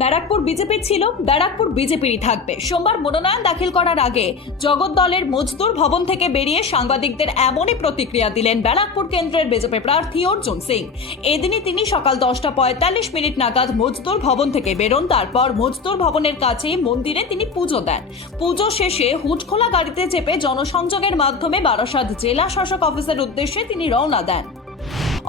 Barrackpore BJP ছিল, ব্যারাকপুর বিজেপিরই থাকবে। সোমবার মনোনয়ন দাখিল করার আগে জগৎ দলের মজদুর ভবন থেকে বেরিয়ে সাংবাদিকদের এমনই প্রতিক্রিয়া দিলেন ব্যারাকপুর কেন্দ্রের বিজেপি প্রার্থী অর্জুন সিং। এদিনই তিনি সকাল দশটা পঁয়তাল্লিশ মিনিট নাগাদ মজদুর ভবন থেকে বেরোন, তারপর মজদুর ভবনের কাছেই মন্দিরে তিনি পুজো দেন। পুজো শেষে হুটখোলা গাড়িতে চেপে জনসংযোগের মাধ্যমে বারাসাত জেলা শাসক অফিসের উদ্দেশ্যে তিনি রওনা দেন।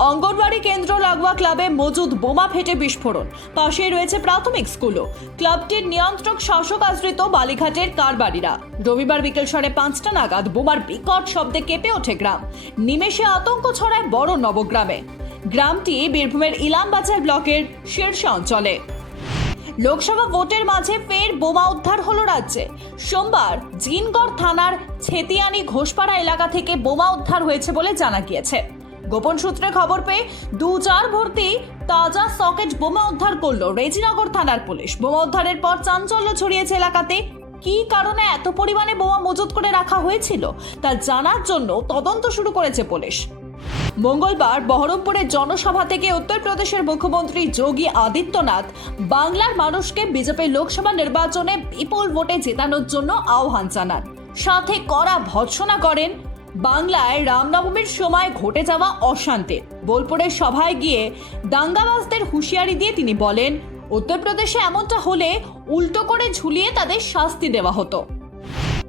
অঙ্গনবাড়ি কেন্দ্র লাগোয়া ক্লাবে মজুদ বোমা ফেটে বিস্ফোরণ। পাশেই রয়েছে প্রাথমিক স্কুলও। ক্লাবটির নিয়ন্ত্রক শাসক আশ্রিত বালিঘাটের কারবারিরা। রবিবার বিকেল সাড়ে পাঁচটা নাগাদ বোমার বিকট শব্দে কেঁপে ওঠে গ্রাম। নিমেষে আতঙ্ক ছড়ায় বড় নবগ্রামে। গ্রামটি বীরভূমের ইলামবাজার ব্লকের শীর্ষে অঞ্চলে। লোকসভা ভোটের মাঝে ফের বোমা উদ্ধার হলো রাজ্যে। সোমবার জিনগড় থানার ছেতিয়ানি ঘোষপাড়া এলাকা থেকে বোমা উদ্ধার হয়েছে বলে জানা গিয়েছে। গোপন সূত্রে খবর পেয়ে দু চার ভর্তি তাজা সকেট বোমা উদ্ধার করল রেজিনগর থানার পুলিশ। বোমা উদ্ধারের পর চাঞ্চল্য ছড়িয়েছে এলাকাতে। কী কারণে এত পরিমাণে বোমা মজুত করে রাখা হয়েছিল তা জানার জন্য তদন্ত শুরু করেছে পুলিশ। মঙ্গলবার বহরমপুরের জনসভা থেকে উত্তরপ্রদেশের মুখ্যমন্ত্রী যোগী আদিত্যনাথ বাংলার মানুষকে বিজেপির লোকসভা নির্বাচনে বিপুল ভোটে জেতানোর জন্য আহ্বান জানান। সাথে করা ভৎসনা করেন বাংলায় রামনবমীর সময় ঘটে যাওয়া অশান্তির বোলপুরের সভায় গিয়ে দাঙ্গাবাজদের হুঁশিয়ারি দিয়ে তিনি বলেন, উত্তরপ্রদেশে এমনটা হলে উল্টো করে ঝুলিয়ে তাদের শাস্তি দেওয়া হতো।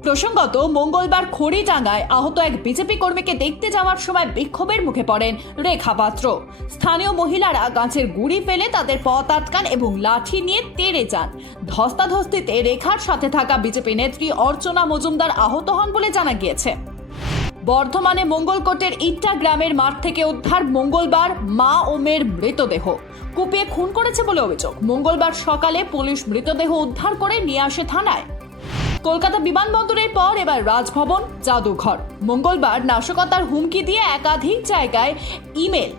প্রসঙ্গত, মঙ্গলবার খড়িডাঙ্গায় আহত এক বিজেপি কর্মীকে দেখতে যাওয়ার সময় বিক্ষোভের মুখে পড়েন রেখা পাত্র। স্থানীয় মহিলারা গাছের গুড়ি ফেলে তাদের পথ আটকান এবং লাঠি নিয়ে তেড়ে যান। ধস্তাধস্তিতে রেখার সাথে থাকা বিজেপি নেত্রী অর্চনা মজুমদার আহত হন বলে জানা গিয়েছে। বর্ধমানে মঙ্গলকোটের ইট্টা গ্রামের মাঠ থেকে উদ্ধার মঙ্গলবার মা ও মেয়ের মৃতদেহ। কুপিয়ে খুন করেছে বলে অভিযোগ। মঙ্গলবার সকালে পুলিশ মৃতদেহ উদ্ধার করে নিয়ে আসে থানায়। কলকাতা বিমানবন্দরের পর এবার রাজভবন, জাদুঘর। মঙ্গলবার নাশকতার হুমকি দিয়ে একাধিক জায়গায় ইমেল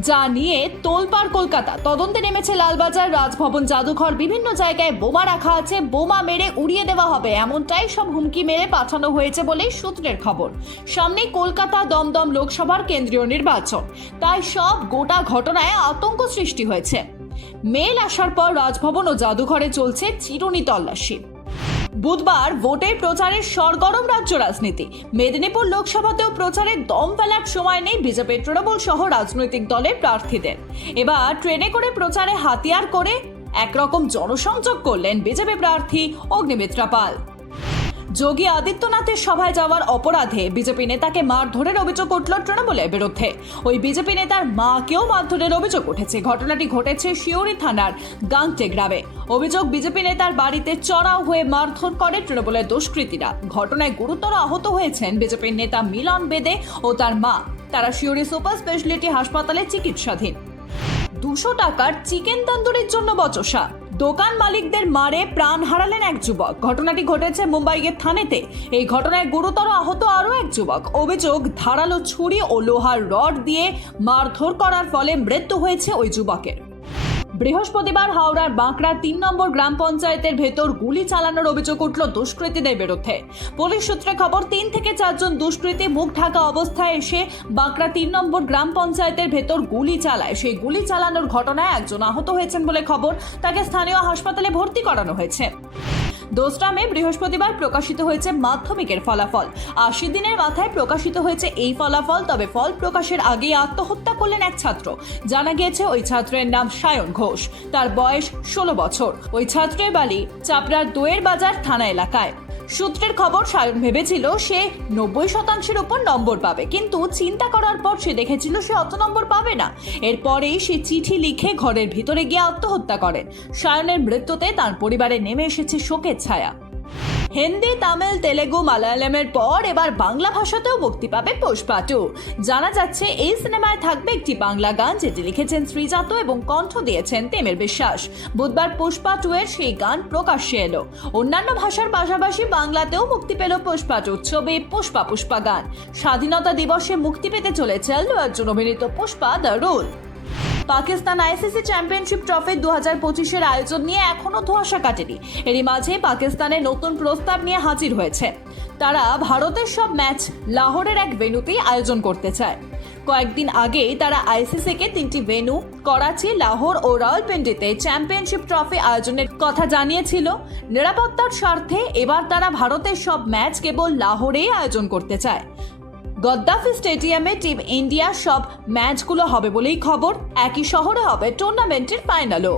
যা নিয়ে তোলপাড় কলকাতা। তদন্তে নেমেছে লালবাজার, রাজভবন, জাদুঘর, বিভিন্ন জায়গায় বোমা রাখা আছে। বোমা মেরে উড়িয়ে দেওয়া হবে। এমনটাই সব হুমকি মেরে পাঠানো হয়েছে বলেই সূত্রের খবর। সামনে কলকাতা দমদম লোকসভার কেন্দ্রীয় নির্বাচন। তাই সব গোটা ঘটনায় আতঙ্ক সৃষ্টি হয়েছে। মেল আসার পর রাজভবন ও জাদুঘরে চলছে চিরুনি তল্লাশি। বুধবার ভোটের প্রচারের সরগরম রাজ্য রাজনীতি। মেদিনীপুর লোকসভাতেও প্রচারে দম ফেলার সময় নেই বিজেপির তৃণমূল সহ রাজনৈতিক দলের প্রার্থীদের। এবার ট্রেনে করে প্রচারে হাতিয়ার করে একরকম জনসংযোগ করলেন বিজেপি প্রার্থী অগ্নিমিত্রা পাল। যোগী আদিত্যনাথের সভায় যাওয়ার অপরাধে বিজেপি নেতাকে মারধরের অভিযোগ উঠল তৃণমূলের বিরুদ্ধে। ওই বিজেপি নেতার মাকেও মারধরের অভিযোগ উঠেছে। ঘটনাটি ঘটেছে শিউরি থানার গাংটে গ্রামে। অভিযোগ, বিজেপি নেতার বাড়িতে চড়াও হয়ে মারধর করে তৃণমূলের দুষ্কৃতীরা। ঘটনায় গুরুতর আহত হয়েছেন বিজেপির নেতা মিলন বেদে ও তার মা। তারা শিউরি সুপার স্পেশালিটি হাসপাতালে চিকিৎসাধীন। দুশো টাকার চিকেন তন্দুরির জন্য বচসা। দোকান মালিকদের মারে প্রাণ হারালেন এক যুবক। ঘটনাটি ঘটেছে মুম্বাইয়ের থানেতে। এই ঘটনায় গুরুতর আহত আরও এক যুবক। অভিযোগ, ধারালো ছুরি ও লোহার রড দিয়ে মারধর করার ফলে মৃত্যু হয়েছে ওই যুবকের। বৃহস্পতিবার হাওড়ার বাঁকড়া তিন নম্বর গ্রাম পঞ্চায়েতের ভেতর গুলি চালানোর অভিযোগ উঠল দুষ্কৃতীদের বিরুদ্ধে। পুলিশ সূত্রে খবর, তিন থেকে চারজন দুষ্কৃতী মুখ ঢাকা অবস্থায় এসে বাঁকড়া তিন নম্বর গ্রাম পঞ্চায়েতের ভেতর গুলি চালায়। সেই গুলি চালানোর ঘটনায় একজন আহত হয়েছেন বলে খবর তাকে স্থানীয় হাসপাতালে ভর্তি করানো হয়েছে। দোসরা মে বৃহস্পতিবার প্রকাশিত হয়েছে মাধ্যমিকের ফলাফল। আশি দিনের মাথায় প্রকাশিত হয়েছে এই ফলাফল, তবে ফল প্রকাশের আগেই আত্মহত্যা করলেন এক ছাত্র। জানা গিয়েছে, ওই ছাত্রের নাম সায়ন ঘোষ। তার বয়স ষোলো বছর। ওই ছাত্রের বালি চাপড়ার দোয়ের বাজার থানা এলাকায়। সূত্রের খবর সায়ন ভেবেছিল সে নব্বই শতাংশের উপর নম্বর পাবে। কিন্তু চিন্তা করার পর সে দেখেছিল সে অত নম্বর পাবে না। এরপরেই সে চিঠি লিখে ঘরের ভিতরে গিয়ে আত্মহত্যা করেন সায়নের মৃত্যুতে তার পরিবারে নেমে এসেছে শোকের ছায়া। হিন্দি, তামিল, তেলেগু, মালায়ালামের পর এবার বাংলা ভাষাতেও মুক্তি পাবে পুষ্পা টু জানা যাচ্ছে, এই সিনেমায় থাকবে একটি বাংলা গান যেটি লিখেছেন শ্রীজাত এবং কণ্ঠ দিয়েছেন তেমের বিশ্বাস। বুধবার পুষ্পা টু এর সেই গান প্রকাশ্যে এলো। অন্যান্য ভাষার পাশাপাশি বাংলাতেও মুক্তি পেল পুষ্পা টু ছবি পুষ্পা পুষ্পা গান। স্বাধীনতা দিবসে মুক্তি পেতে চলেছে আল্লু অর্জুন অভিনীত Pushpa the rule. Pakistan ICC championship trophy দু হাজার পঁচিশের আয়োজন নিয়ে এখনও ধোঁয়াশা কাটেনি। এরই মাঝে পাকিস্তানের নতুন প্রস্তাব নিয়ে হাজির হয়েছে। তারা ভারতের সব ম্যাচ লাহোরের এক ভেন্যুতেই আয়োজন করতে চায়। কয়েকদিন আগেই তারা আইসিসিকে তিনটি ভেন্যু, করাচি, লাহোর ও রাওয়ালপিন্ডিতে চ্যাম্পিয়নশিপ ট্রফি আয়োজনের কথা জানিয়েছিল। নিরাপত্তার স্বার্থে এবার তারা ভারতের সব ম্যাচ কেবল লাহোরেই আয়োজন করতে চায়। গদ্দাফি স্টেডিয়ামে টিম ইন্ডিয়া সব ম্যাচগুলো হবে বলেই খবর। একই শহরে হবে টুর্নামেন্টের ফাইনালও